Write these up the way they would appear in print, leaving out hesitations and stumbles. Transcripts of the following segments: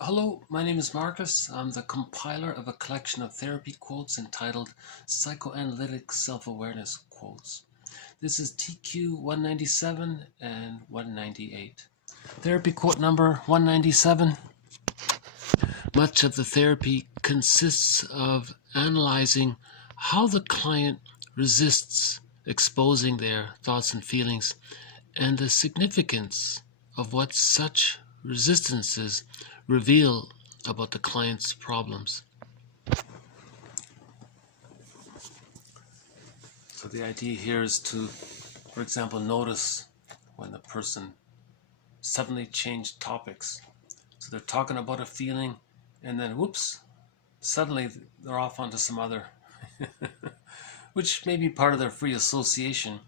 Hello, my name is Marcus. I'm the compiler of a collection of therapy quotes entitled Psychoanalytic Self-Awareness Quotes. This is TQ 197 and 198. Therapy quote number 197. Much of the therapy consists of analyzing how the client resists exposing their thoughts and feelings and the significance of what such resistances reveal about the client's problems. So the idea here is to, for example, notice when the person suddenly changed topics. So they're talking about a feeling and then whoops, suddenly they're off onto some other, which may be part of their free association.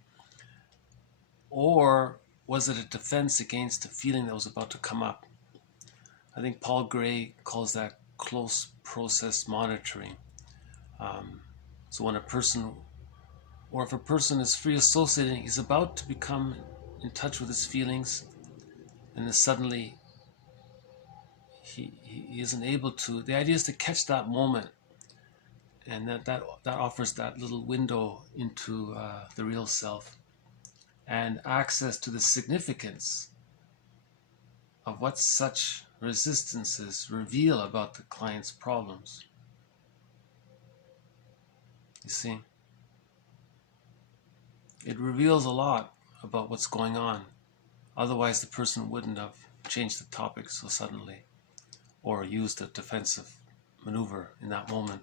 Or was it a defense against a feeling that was about to come up? I think Paul Gray calls that close process monitoring. So when a person, or if a person is free associating, he's about to become in touch with his feelings, and then suddenly he isn't able to. The idea is to catch that moment, and that offers that little window into the real self and access to the significance of what such resistances reveal about the client's problems. You see, it reveals a lot about what's going on. Otherwise, the person wouldn't have changed the topic so suddenly or used a defensive maneuver in that moment.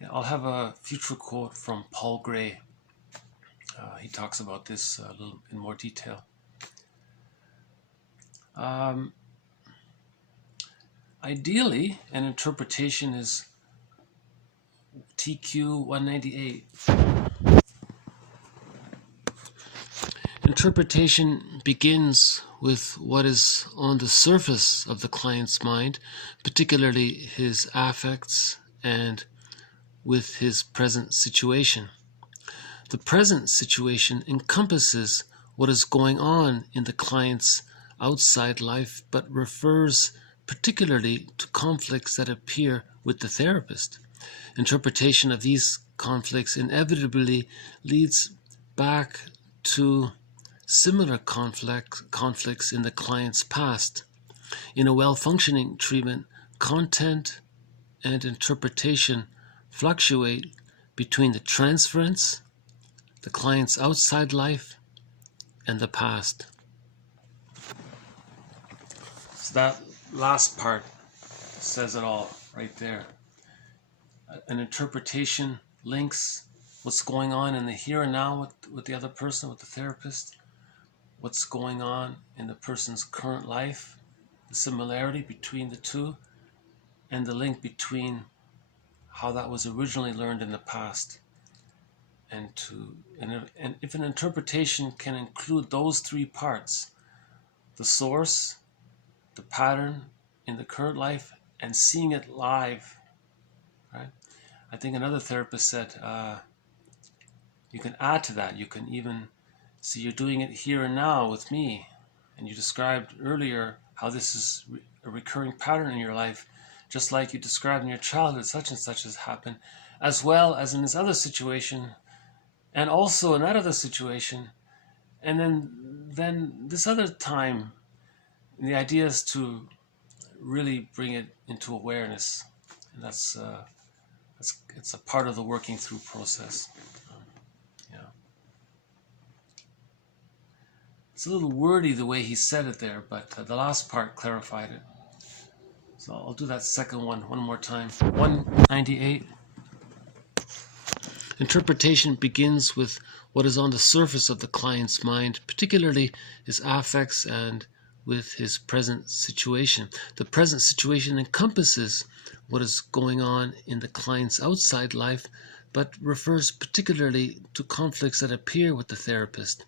Yeah, I'll have a future quote from Paul Gray. He talks about this a little in more detail. Ideally, an interpretation is TQ 198. Interpretation begins with what is on the surface of the client's mind, particularly his affects and with his present situation. The present situation encompasses what is going on in the client's outside life, but refers particularly to conflicts that appear with the therapist. Interpretation of these conflicts inevitably leads back to similar conflicts in the client's past. In a well-functioning treatment, content and interpretation fluctuate between the transference, the client's outside life, and the past. So that last part says it all right there. An interpretation links what's going on in the here and now with the other person, with the therapist, what's going on in the person's current life, the similarity between the two, and the link between how that was originally learned in the past. And if an interpretation can include those three parts, the source, the pattern in the current life, and seeing it live, right? I think another therapist said, you can add to that. You can even see you're doing it here and now with me. And you described earlier how this is a recurring pattern in your life, just like you described in your childhood, such and such has happened, as well as in this other situation, and also in that other situation, and then this other time. And the idea is to really bring it into awareness, and it's a part of the working through process. Yeah, it's a little wordy the way he said it there, but the last part clarified it. So I'll do that second one more time. 198. Interpretation begins with what is on the surface of the client's mind, particularly his affects and with his present situation. The present situation encompasses what is going on in the client's outside life, but refers particularly to conflicts that appear with the therapist.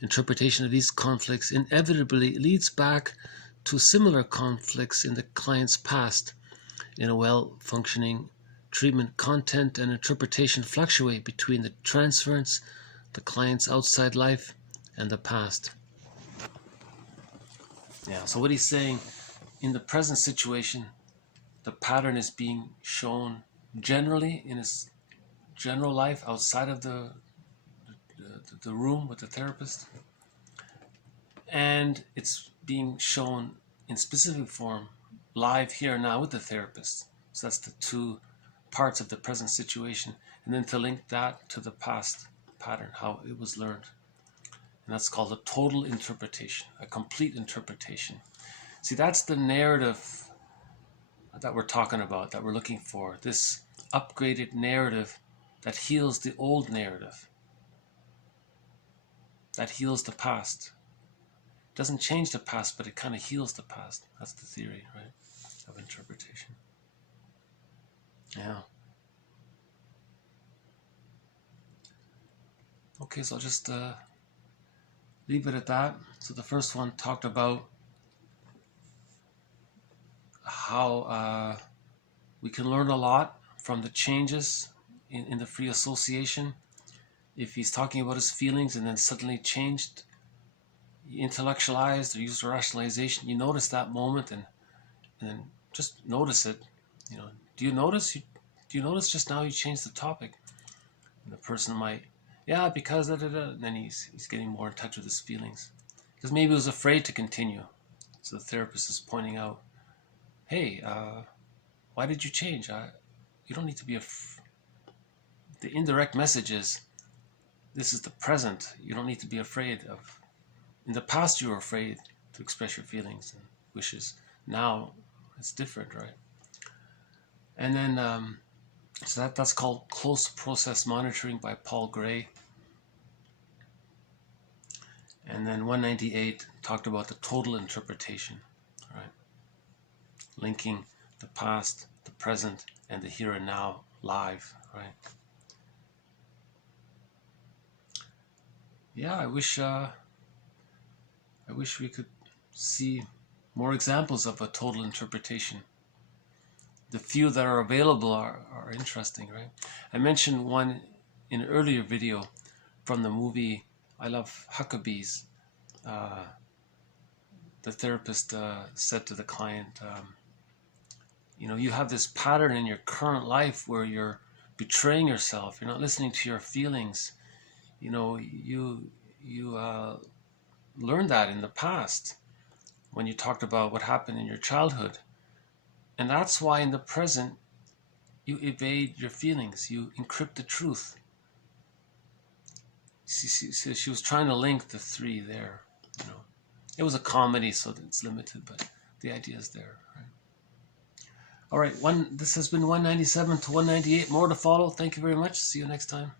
Interpretation of these conflicts inevitably leads back to similar conflicts in the client's past. In a well-functioning treatment, content and interpretation fluctuate between the transference, the client's outside life, and the past. Yeah, so what he's saying, in the present situation, the pattern is being shown generally in his general life outside of the room with the therapist, and it's being shown in specific form live here and now with the therapist. So that's the two parts of the present situation, and then to link that to the past pattern, how it was learned. And that's called a total interpretation, a complete interpretation. See, that's the narrative that we're talking about, that we're looking for, this upgraded narrative that heals the old narrative, that heals the past. It doesn't change the past, but it kind of heals the past. That's the theory, right, of interpretation. Yeah. Okay, so I'll just leave it at that. So the first one talked about how we can learn a lot from the changes in the free association. If he's talking about his feelings and then suddenly changed, intellectualized or used rationalization, you notice that moment and then just notice it. You know, do you notice just now you changed the topic? And the person might, yeah, because da, da, da. And then he's getting more in touch with his feelings, because maybe he was afraid to continue. So the therapist is pointing out, hey, why did you change? You don't need to be the indirect message is, this is the present. You don't need to be afraid of. In the past, you were afraid to express your feelings and wishes. Now, it's different, right? And then, so that's called close process monitoring by Paul Gray. And then 198 talked about the total interpretation, right? Linking the past, the present, and the here and now live, right? Yeah, I wish we could see more examples of a total interpretation. The few that are available are interesting, right? I mentioned one in an earlier video from the movie I Love Huckabees. The therapist said to the client, you know, you have this pattern in your current life where you're betraying yourself. You're not listening to your feelings. You know, you learned that in the past when you talked about what happened in your childhood. And that's why in the present, you evade your feelings. You encrypt the truth. She was trying to link the three there. You know, it was a comedy, so it's limited, but the idea is there. Right? All right, this has been 197 to 198. More to follow. Thank you very much. See you next time.